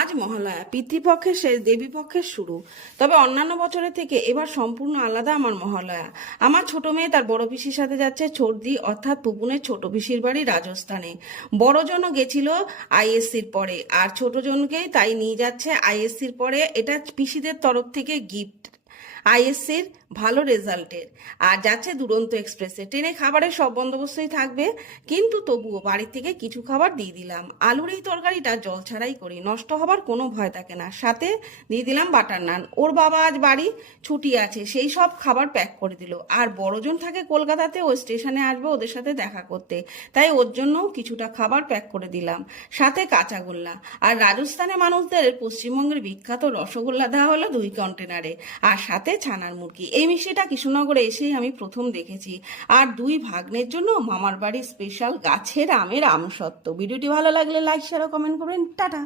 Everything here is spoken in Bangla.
আজ মহালয়া, পিতৃপক্ষের শেষ, দেবীপক্ষের শুরু। তবে অন্যান্য বছরের থেকে এবার সম্পূর্ণ আলাদা আমার মহালয়া। আমার ছোট মেয়ে তার বড় পিসির সাথে যাচ্ছে ছর্দি অর্থাৎ পুপুনের ছোট পিসির বাড়ি রাজস্থানে। বড়জনও গেছিল আইএসসির পরে, আর ছোটজনকেই তাই নিয়ে যাচ্ছে আইএসসির পরে। এটা পিসিদের তরফ থেকে গিফট আইএসসির ভালো রেজাল্টের। আর যাচ্ছে দুরন্ত এক্সপ্রেসে। ট্রেনে খাবারের সব বন্দোবস্তই থাকবে, কিন্তু তবুও বাড়ি থেকে কিছু খাবার দিয়ে দিলাম। আলুর এই তরকারিটা জল ছাড়াই করি, নষ্ট হবার কোনো ভয় থাকে না। সাথে দিয়ে দিলাম বাটার নান। ওর বাবা আজ বাড়ি ছুটি আছে, সেই সব খাবার প্যাক করে দিল। আর বড়জন থাকে কলকাতাতে, ও স্টেশনে আসবে ওদের সাথে দেখা করতে, তাই ওর জন্যও কিছুটা খাবার প্যাক করে দিলাম, সাথে কাঁচাগোল্লা। আর রাজস্থানের মানুষদের পশ্চিমবঙ্গের বিখ্যাত রসগোল্লা দেওয়া হলো 2 কন্টেনারে, আর সাথে ছানার মুরগি। এই মিষ্টিটা কৃষ্ণনগরে এসেই আমি প্রথম দেখেছি। আর 2 ভাগ্নের জন্য মামার বাড়ির স্পেশাল গাছের আমের আমসত্ত্ব। ভিডিওটি ভালো লাগলে লাইক শেয়ার ও কমেন্ট করবেন। টাটা।